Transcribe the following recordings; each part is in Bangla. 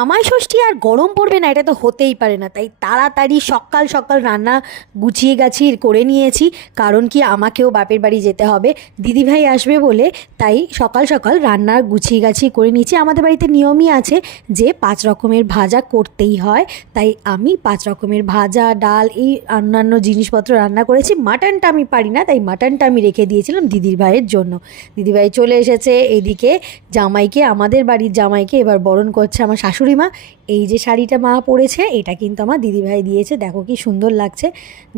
আমায় ষষ্ঠী আর গরম পড়বে না, এটা তো হতেই পারে না। তাই তাড়াতাড়ি সকাল সকাল রান্না গুছিয়ে গাছি করে নিয়েছি, কারণ কি আমাকেও বাপের বাড়ি যেতে হবে। দিদিভাই আসবে বলে তাই সকাল সকাল রান্না গুছিয়ে গাছি করে নিয়েছি। আমাদের বাড়িতে নিয়মই আছে যে পাঁচ রকমের ভাজা করতেই হয়। তাই আমি পাঁচ রকমের ভাজা, ডাল এই অন্যান্য জিনিসপত্র রান্না করেছি। মাটনটা আমি পারি না, তাই মাটনটা আমি রেখে দিয়েছিলাম দিদির ভাইয়ের জন্য। দিদিভাই চলে এসেছে, এদিকে জামাইকে, আমাদের বাড়ির জামাইকে এবার বরণ করছে আমার শাশুড়ি। মা এই যে শাড়িটা মা পরেছে, এটা কিন্তু আমার দিদিভাই দিয়েছে, দেখো কি সুন্দর লাগছে।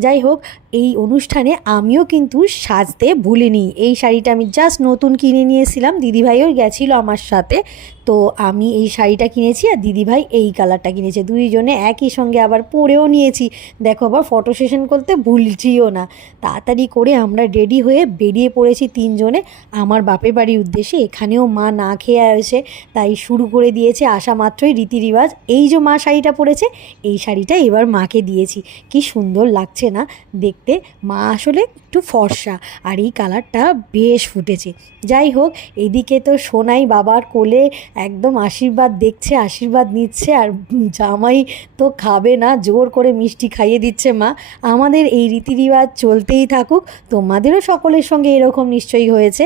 যাই হোক, এই অনুষ্ঠানে আমিও কিন্তু সাজতে ভুলিনি। এই শাড়িটা আমি জাস্ট নতুন কিনে নিয়েছিলাম, দিদিভাইও গেছিল আমার সাথে। তো আমি এই শাড়িটা কিনেছি আর দিদিভাই এই কালারটা কিনেছে। দুইজনে একই সঙ্গে আবার পরেও নিয়েছি। দেখো আবার ফটো সেশন করতে ভুলছিও না। তাড়াতাড়ি করে আমরা রেডি হয়ে বেরিয়ে পড়েছি তিনজনে। আমার বাপের বাড়ির উদ্দেশ্যে এখানেও মা না খেয়ে আসে, তাই শুরু করে দিয়েছে, আসা মাত্রই রীতি রিবাজ এই যে মা শাড়িটা পরেছে, এই শাড়িটা এবার মাকে দিয়েছি। কি সুন্দর লাগছে না? দেখতে মা আসলে একটু ফর্সা আর এই কালারটা বেশ ফুটেছে। যাই হোক, এদিকে তো সোনাই বাবার কোলে একদম আশীর্বাদ দেখছে, আশীর্বাদ নিচ্ছে আর জামাই তো খাবে না, জোর করে মিষ্টি খাইয়ে দিচ্ছে মা। আমাদের এই রীতি রিবাজ চলতেই থাকুক, তোমাদেরও সকলের সঙ্গে এরকম নিশ্চয়ই হয়েছে।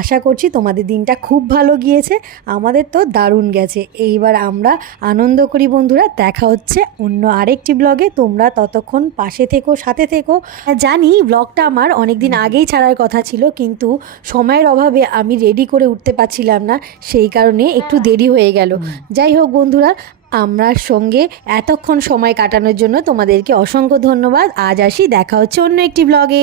আশা করছি তোমাদের দিনটা খুব ভালো গিয়েছে। আমাদের তো দারুণ গেছে। এইবার আমরা আনন্দ করি বন্ধুরা দেখা হচ্ছে অন্য আরেকটি ব্লগে তোমরা ততক্ষণ পাশে থেকো সাথে থেকো। জানি ব্লগটা আমার অনেক দিন আগেই ছাড়ার কথা ছিল কিন্তু সময়ের অভাবে আমি রেডি করে উঠতে পারছিলাম না। সেই কারণে একটু দেরি হয়ে গেল। যাই হোক বন্ধুরা আমরার সঙ্গে এতক্ষণ সময় কাটানোর জন্য তোমাদেরকে অসংখ্য ধন্যবাদ। আজ আসি দেখা হচ্ছে অন্য একটি ব্লগে